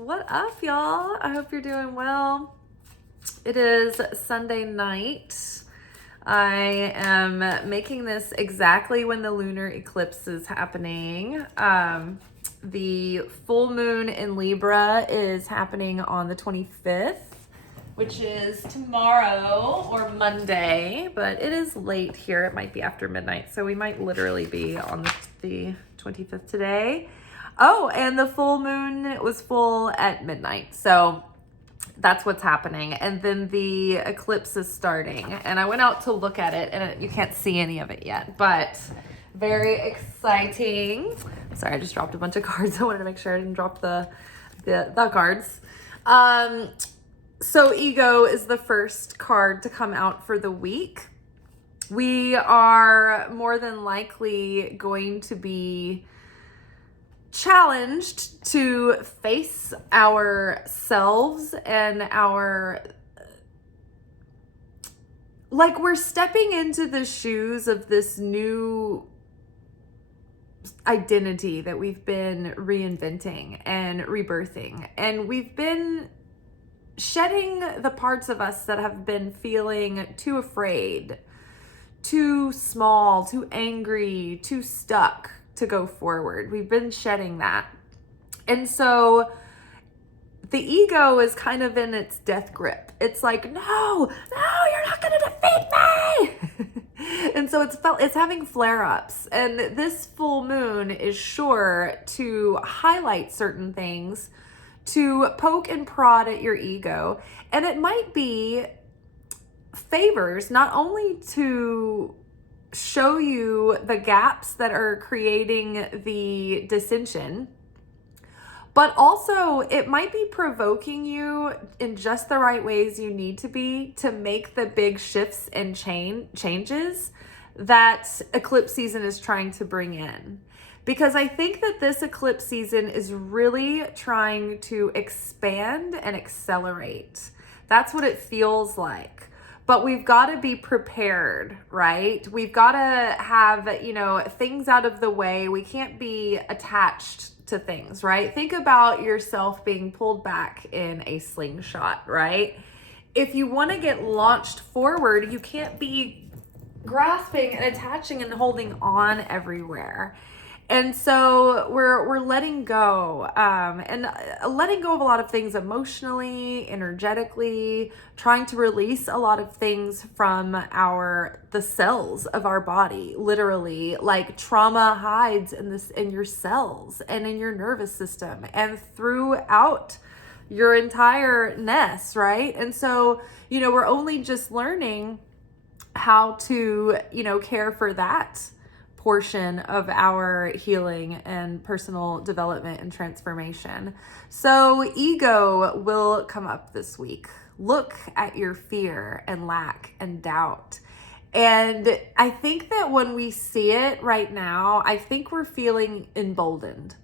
What up, y'all? I hope you're doing well. It is Sunday night. I am making this exactly when the lunar eclipse is happening. The full moon in Libra is happening on the 25th, which is tomorrow or Monday, but it is late here. It might be after midnight, so we might literally be on the 25th today. Oh, and the full moon was full at midnight, so that's what's happening. And then the eclipse is starting, and I went out to look at it, and you can't see any of it yet, but very exciting. Sorry, I just dropped a bunch of cards. I wanted to make sure I didn't drop the cards. So ego is the first card to come out for the week. We are more than likely going to be challenged to face ourselves and we're stepping into the shoes of this new identity that we've been reinventing and rebirthing. And we've been shedding the parts of us that have been feeling too afraid, too small, too angry, too stuck to go forward. We've been shedding that. And so the ego is kind of in its death grip. It's like, no, you're not going to defeat me. And so it's having flare-ups. And this full moon is sure to highlight certain things, to poke and prod at your ego. And it might be favors not only to show you the gaps that are creating the dissension, but also it might be provoking you in just the right ways you need to be to make the big shifts and changes that eclipse season is trying to bring in. Because I think that this eclipse season is really trying to expand and accelerate. That's what it feels like. But we've got to be prepared, right? We've got to have, things out of the way. We can't be attached to things, right? Think about yourself being pulled back in a slingshot, right? If you want to get launched forward, you can't be grasping and attaching and holding on everywhere. And so we're letting go, and letting go of a lot of things emotionally, energetically, trying to release a lot of things from the cells of our body, literally. Like trauma hides in your cells and in your nervous system and throughout your entire nest, right? And so, we're only just learning how to, care for that portion of our healing and personal development and transformation. So ego will come up this week. Look at your fear and lack and doubt. And I think that when we see it right now, I think we're feeling emboldened.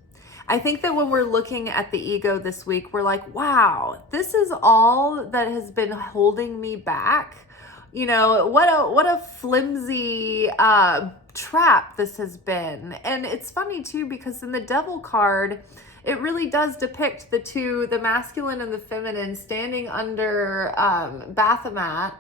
I think that when we're looking at the ego this week, we're like, wow, this is all that has been holding me back. What a flimsy trap this has been. And it's funny too, because in the Devil card, it really does depict the masculine and the feminine, standing under Baphomet,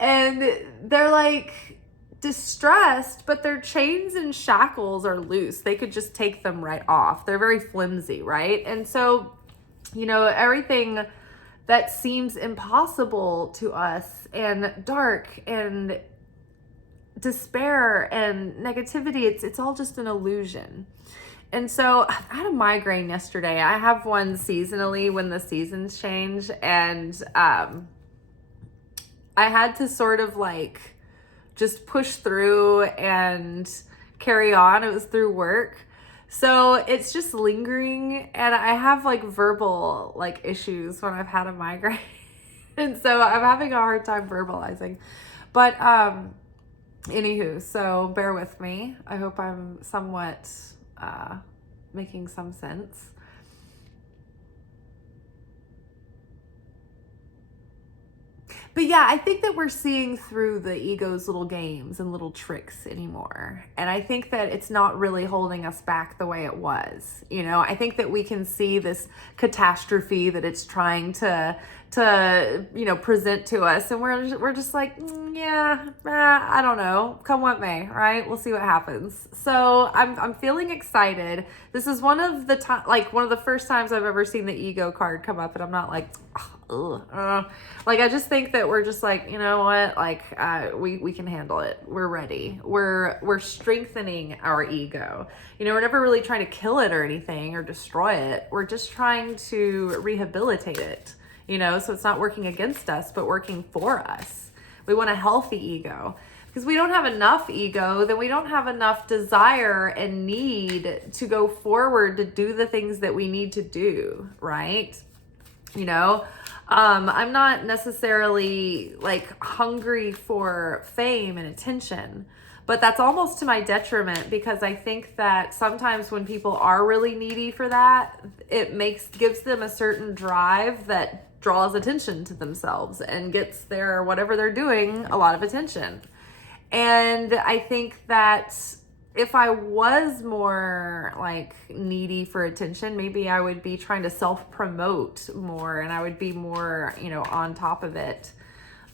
and they're like distressed, but their chains and shackles are loose. They could just take them right off. They're very flimsy, right? And so, everything that seems impossible to us and dark and despair and negativity, it's all just an illusion. And so I had a migraine yesterday. I have one seasonally when the seasons change, and I had to sort of just push through and carry on. It was through work. So it's just lingering, and I have verbal issues when I've had a migraine. And so I'm having a hard time verbalizing. But anywho, so bear with me. I hope I'm somewhat making some sense. But yeah, I think that we're seeing through the ego's little games and little tricks anymore. And I think that it's not really holding us back the way it was. You know, I think that we can see this catastrophe that it's trying to present to us, and we're just like, I don't know, come what may, right? We'll see what happens. So I'm feeling excited. This is one of the first times I've ever seen the ego card come up, and I'm not like, like, I just think that we're just like, you know what, like, we can handle it. We're ready. We're strengthening our ego. You know, we're never really trying to kill it or anything or destroy it. We're just trying to rehabilitate it, you know, so it's not working against us, but working for us. We want a healthy ego, because we don't have enough ego, then we don't have enough desire and need to go forward to do the things that we need to do, right? You know, I'm not necessarily like hungry for fame and attention, but that's almost to my detriment, because I think that sometimes when people are really needy for that, it gives them a certain drive that draws attention to themselves and gets their whatever they're doing a lot of attention. And I think that if I was more like needy for attention, maybe I would be trying to self-promote more, and I would be more, you know, on top of it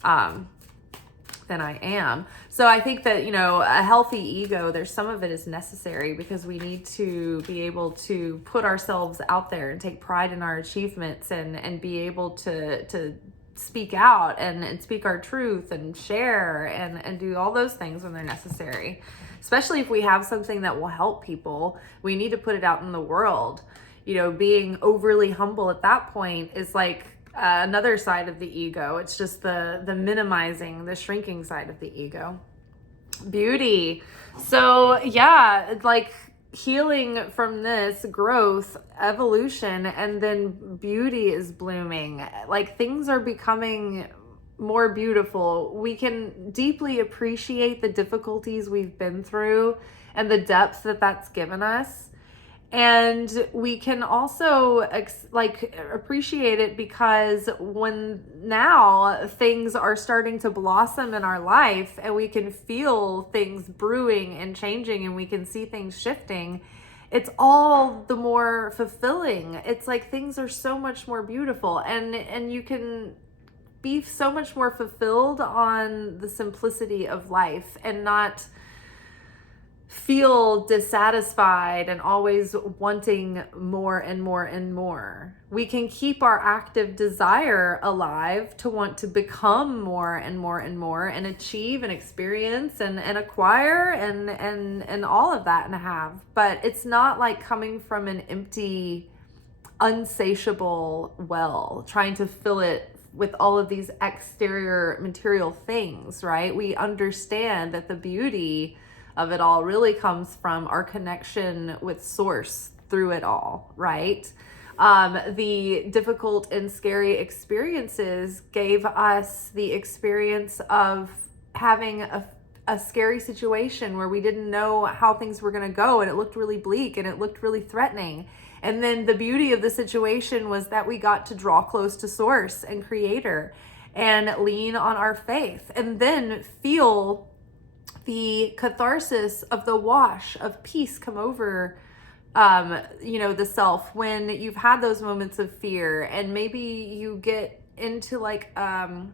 than I am. So I think that, you know, a healthy ego, there's some of it is necessary, because we need to be able to put ourselves out there and take pride in our achievements, and be able to speak out and speak our truth and share and do all those things when they're necessary. Especially if we have something that will help people, we need to put it out in the world. You know, being overly humble at that point is like another side of the ego. It's just the minimizing, the shrinking side of the ego. Beauty. So yeah, like healing from this growth, evolution, and then beauty is blooming. Like things are becoming more beautiful. We can deeply appreciate the difficulties we've been through and the depth that that's given us. And we can also appreciate it, because when now things are starting to blossom in our life, and we can feel things brewing and changing, and we can see things shifting, it's all the more fulfilling. It's like things are so much more beautiful, and you can be so much more fulfilled on the simplicity of life, and not feel dissatisfied and always wanting more and more and more. We can keep our active desire alive to want to become more and more and more, and achieve and experience and acquire and all of that and have. But it's not like coming from an empty, unsatiable well, trying to fill it with all of these exterior material things, right? We understand that the beauty of it all really comes from our connection with source through it all, right? The difficult and scary experiences gave us the experience of having a scary situation where we didn't know how things were going to go, and it looked really bleak and it looked really threatening. And then the beauty of the situation was that we got to draw close to source and creator and lean on our faith, and then feel the catharsis of the wash of peace come over the self when you've had those moments of fear. And maybe you get into like a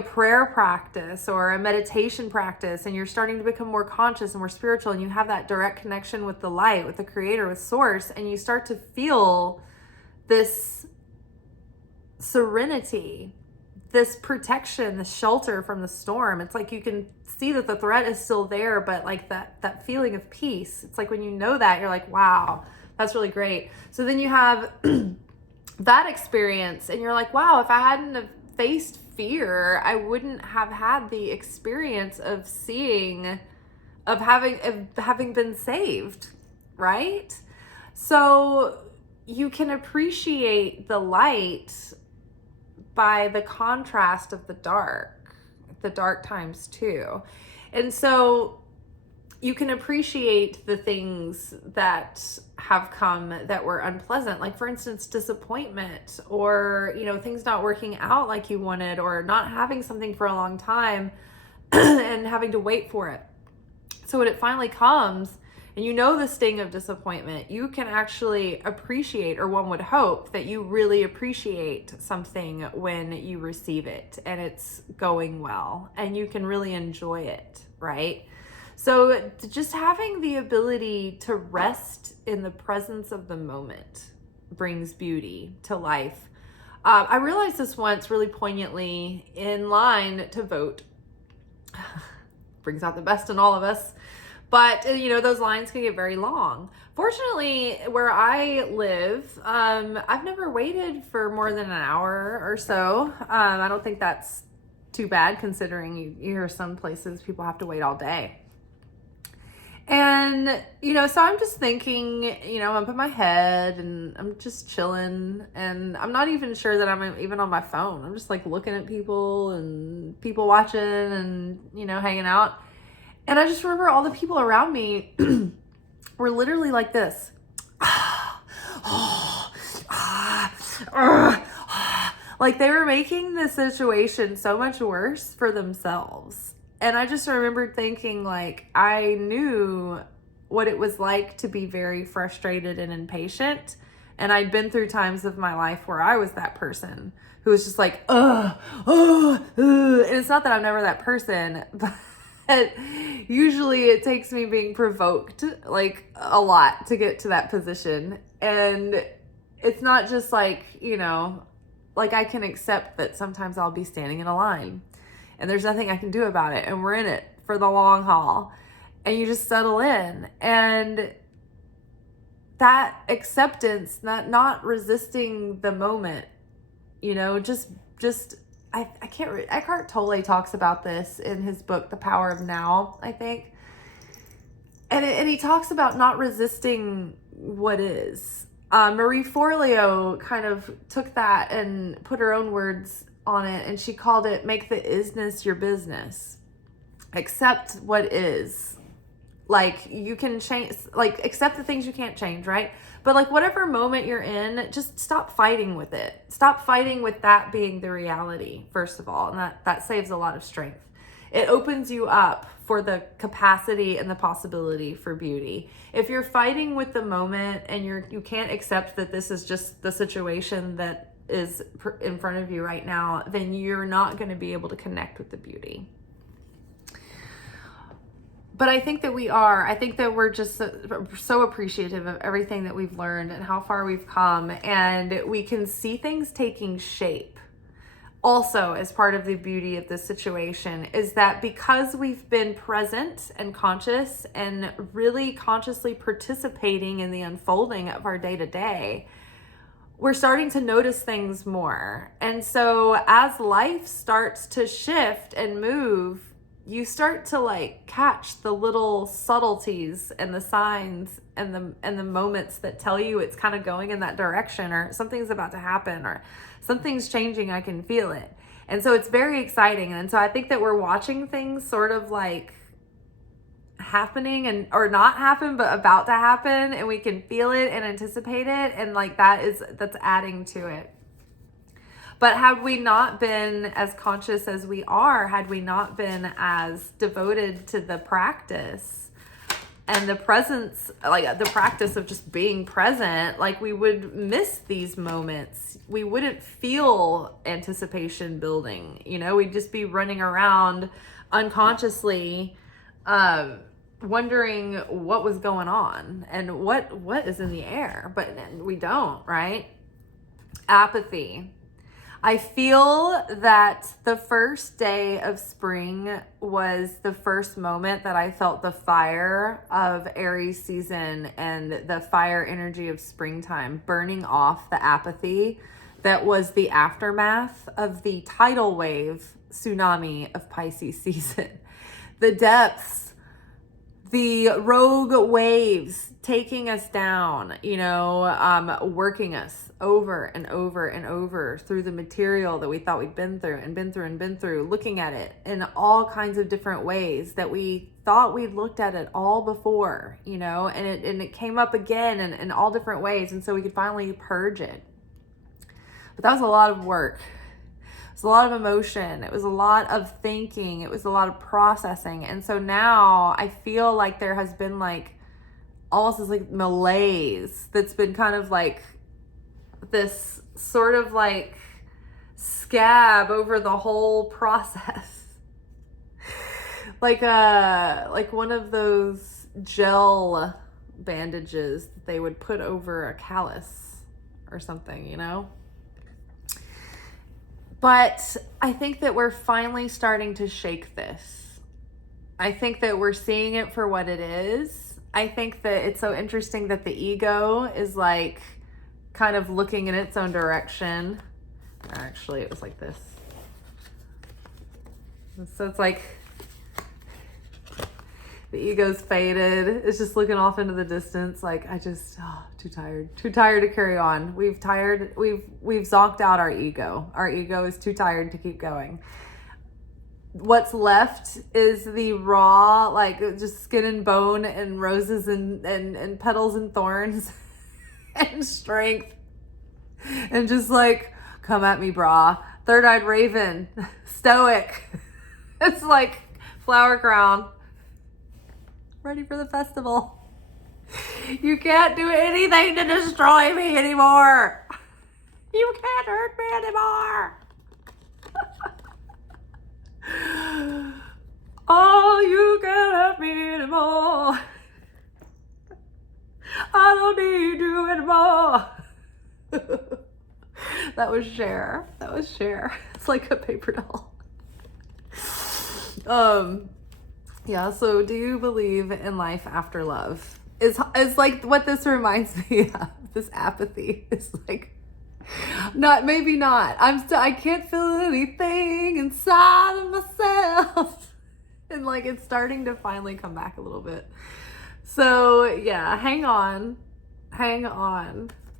prayer practice or a meditation practice, and you're starting to become more conscious and more spiritual, and you have that direct connection with the light, with the creator, with source, and you start to feel this serenity, this protection, the shelter from the storm. It's like you can see that the threat is still there, but like that feeling of peace. It's like when you know that, you're like, wow, that's really great. So then you have that experience, and you're like, wow, if I hadn't have faced fear, I wouldn't have had the experience of having been saved, right? So you can appreciate the light by the contrast of the dark times too. And so you can appreciate the things that have come that were unpleasant, like for instance disappointment, or things not working out like you wanted, or not having something for a long time and having to wait for it. So when it finally comes and the sting of disappointment, you can actually appreciate, or one would hope that you really appreciate something when you receive it and it's going well and you can really enjoy it, right? So just having the ability to rest in the presence of the moment brings beauty to life. I realized this once really poignantly in line to vote. Brings out the best in all of us. But, those lines can get very long. Fortunately, where I live, I've never waited for more than an hour or so. I don't think that's too bad, considering you hear some places people have to wait all day. And, so I'm just thinking, I'm up in my head and I'm just chilling, and I'm not even sure that I'm even on my phone. I'm just like looking at people and people watching and, hanging out. And I just remember all the people around me were literally like this. Like they were making the situation so much worse for themselves. And I just remembered thinking, like, I knew what it was like to be very frustrated and impatient. And I'd been through times of my life where I was that person who was just like, And it's not that I'm never that person, but usually it takes me being provoked like a lot to get to that position. And it's not just like, like I can accept that sometimes I'll be standing in a line and there's nothing I can do about it, and we're in it for the long haul, and you just settle in. And that acceptance, not resisting the moment, Eckhart Tolle talks about this in his book, The Power of Now, I think. And he talks about not resisting what is. Marie Forleo kind of took that and put her own words on it, and she called it make the isness your business. Accept what is. Like, you can change, like, accept the things you can't change, right? But like whatever moment you're in, just stop fighting with it. Stop fighting with that being the reality, first of all. And that saves a lot of strength. It opens you up for the capacity and the possibility for beauty. If you're fighting with the moment and you can't accept that this is just the situation that is in front of you right now, then you're not going to be able to connect with the beauty. But I think that we're just so appreciative of everything that we've learned and how far we've come, and we can see things taking shape. Also, as part of the beauty of this situation is that because we've been present and conscious and really consciously participating in the unfolding of our day-to-day, we're starting to notice things more. And so as life starts to shift and move, you start to like catch the little subtleties and the signs and the moments that tell you it's kind of going in that direction, or something's about to happen, or something's changing. I can feel it. And so it's very exciting. And so I think that we're watching things sort of like happening or not happen, but about to happen, and we can feel it and anticipate it. And like that's adding to it. But had we not been as conscious as we are, had we not been as devoted to the practice and the presence, like the practice of just being present, like we would miss these moments. We wouldn't feel anticipation building, we'd just be running around unconsciously, wondering what was going on and what is in the air, but we don't, right? Apathy. I feel that the first day of spring was the first moment that I felt the fire of Aries season and the fire energy of springtime burning off the apathy that was the aftermath of the tidal wave tsunami of Pisces season. The depths the rogue waves taking us down, working us over and over and over through the material that we thought we'd been through, looking at it in all kinds of different ways that we thought we'd looked at it all before, and it came up again in all different ways. And so we could finally purge it. But that was a lot of work. It was a lot of emotion. It was a lot of thinking. It was a lot of processing. And so now I feel like there has been almost this malaise that's been kind of this sort of scab over the whole process. Like one of those gel bandages that they would put over a callus or something, But I think that we're finally starting to shake this. I think that we're seeing it for what it is. I think that it's so interesting that the ego is kind of looking in its own direction. Actually, it was like this. So it's the ego's faded. It's just looking off into the distance. Too tired to carry on. We've zonked out our ego. Our ego is too tired to keep going. What's left is the raw, just skin and bone and roses and petals and thorns and strength. And just come at me, brah. Third-eyed raven, stoic. It's flower crown. Ready for the festival. You can't do anything to destroy me anymore. You can't hurt me anymore. Oh, you can't hurt me anymore. I don't need you anymore. That was Cher. It's like a paper doll. Yeah, so do you believe in life after love? Is what this reminds me of. This apathy is maybe not. I can't feel anything inside of myself. And it's starting to finally come back a little bit. So yeah, hang on.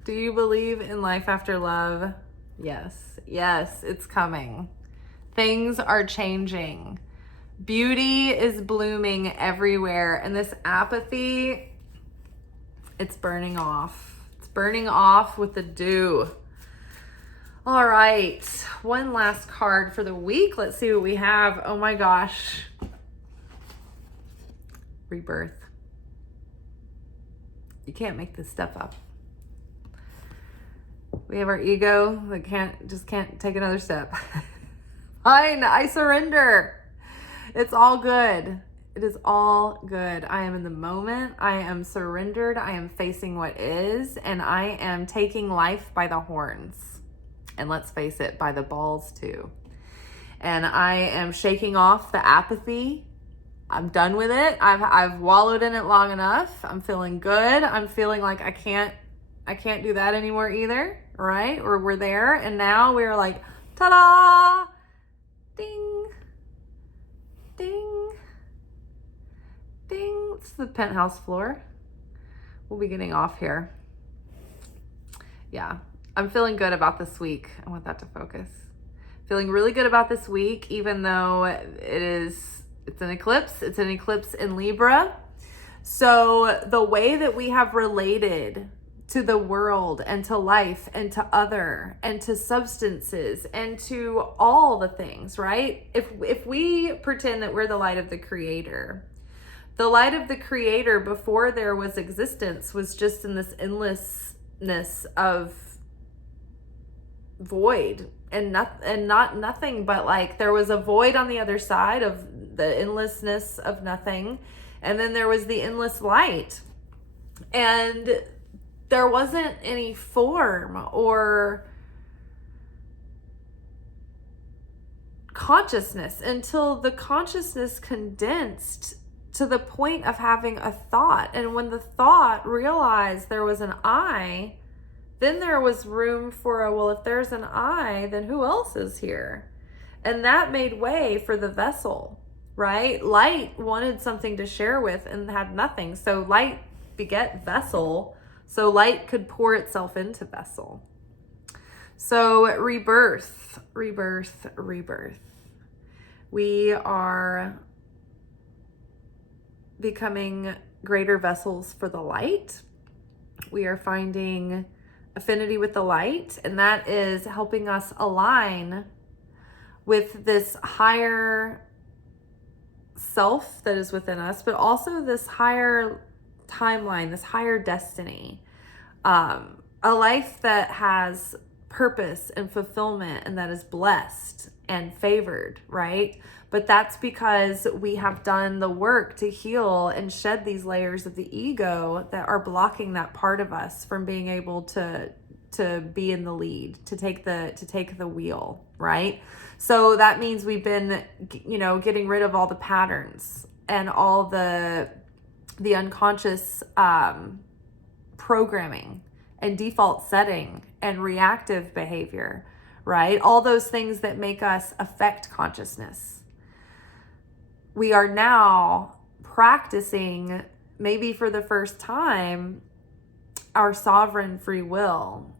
Do you believe in life after love? Yes, it's coming. Things are changing. Beauty is blooming everywhere. And this apathy, it's burning off. It's burning off with the dew. All right. One last card for the week. Let's see what we have. Oh my gosh. Rebirth. You can't make this stuff up. We have our ego that can't take another step. Fine, I surrender. It's all good. It is all good. I am in the moment. I am surrendered. I am facing what is, and I am taking life by the horns. And let's face it, by the balls too. And I am shaking off the apathy. I'm done with it. I've wallowed in it long enough. I'm feeling good. I'm feeling like I can't do that anymore either, right? Or we're there, and now we're ta-da! Ding. Ding. Ding. It's the penthouse floor. We'll be getting off here. Yeah, I'm feeling good about this week. I want that to focus. Feeling really good about this week, even though it's an eclipse. It's an eclipse in Libra. So the way that we have related to the world and to life and to other and to substances and to all the things, right? If we pretend that we're the light of the creator before there was existence was just in this endlessness of void and not nothing, but there was a void on the other side of the endlessness of nothing, and then there was the endless light, and there wasn't any form or consciousness until the consciousness condensed to the point of having a thought. And when the thought realized there was an I, then there was room for if there's an I, then who else is here? And that made way for the vessel, right? Light wanted something to share with and had nothing. So light beget vessel, so light could pour itself into vessel. So rebirth, rebirth, rebirth. We are becoming greater vessels for the light. We are finding affinity with the light, and that is helping us align with this higher self that is within us, but also this higher timeline, this higher destiny, a life that has purpose and fulfillment and that is blessed and favored, right? But that's because we have done the work to heal and shed these layers of the ego that are blocking that part of us from being able to be in the lead, to take the wheel, right? So that means we've been, getting rid of all the patterns and all the unconscious programming and default setting and reactive behavior, right? All those things that make us affect consciousness. We are now practicing, maybe for the first time, our sovereign free will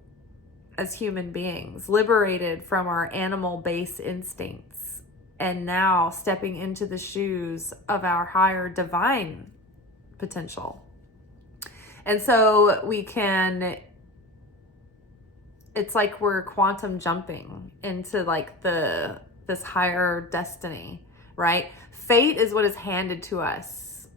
as human beings, liberated from our animal-based instincts, and now stepping into the shoes of our higher divine potential. And so we can, it's like we're quantum jumping into like this higher destiny, right? Fate is what is handed to us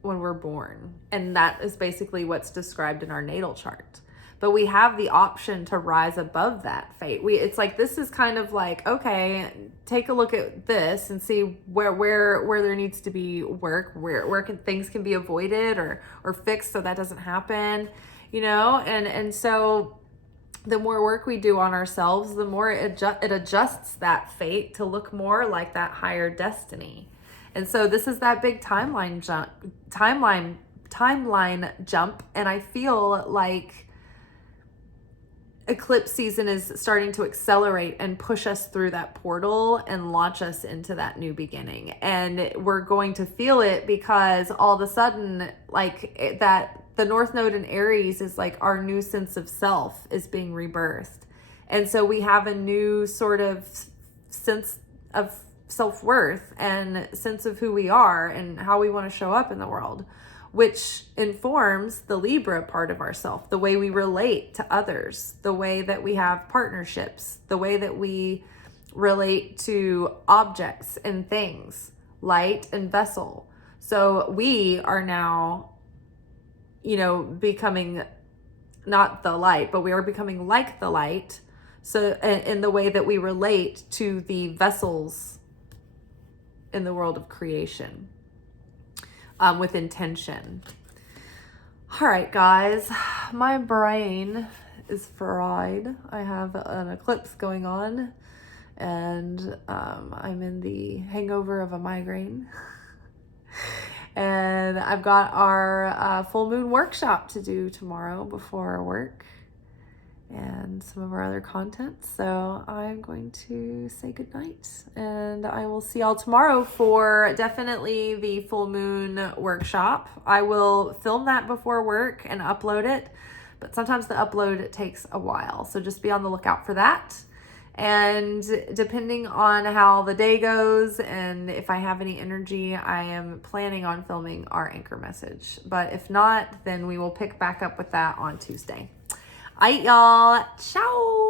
when we're born. And that is basically what's described in our natal chart. But we have the option to rise above that fate. It's like, this is kind of like, okay, take a look at this and see where there needs to be work, where things can be avoided or fixed so that doesn't happen, and so the more work we do on ourselves, the more it adjusts that fate to look more like that higher destiny. And so this is that big timeline jump, and I feel like eclipse season is starting to accelerate and push us through that portal and launch us into that new beginning. And we're going to feel it because all of a sudden, like that, the North Node in Aries is like our new sense of self is being rebirthed. And so we have a new sort of sense of self-worth and sense of who we are and how we want to show up in the world, which informs the Libra part of ourself, the way we relate to others, the way that we have partnerships, the way that we relate to objects and things, light and vessel. So we are now, becoming not the light, but we are becoming like the light. So in the way that we relate to the vessels in the world of creation, with intention. All right, guys, my brain is fried. I have an eclipse going on, and I'm in the hangover of a migraine. And I've got our full moon workshop to do tomorrow before work and some of our other content. So I'm going to say goodnight, and I will see y'all tomorrow for definitely the full moon workshop. I will film that before work and upload it, but sometimes the upload takes a while. So just be on the lookout for that. And depending on how the day goes and if I have any energy, I am planning on filming our anchor message. But if not, then we will pick back up with that on Tuesday. All right, y'all. Ciao.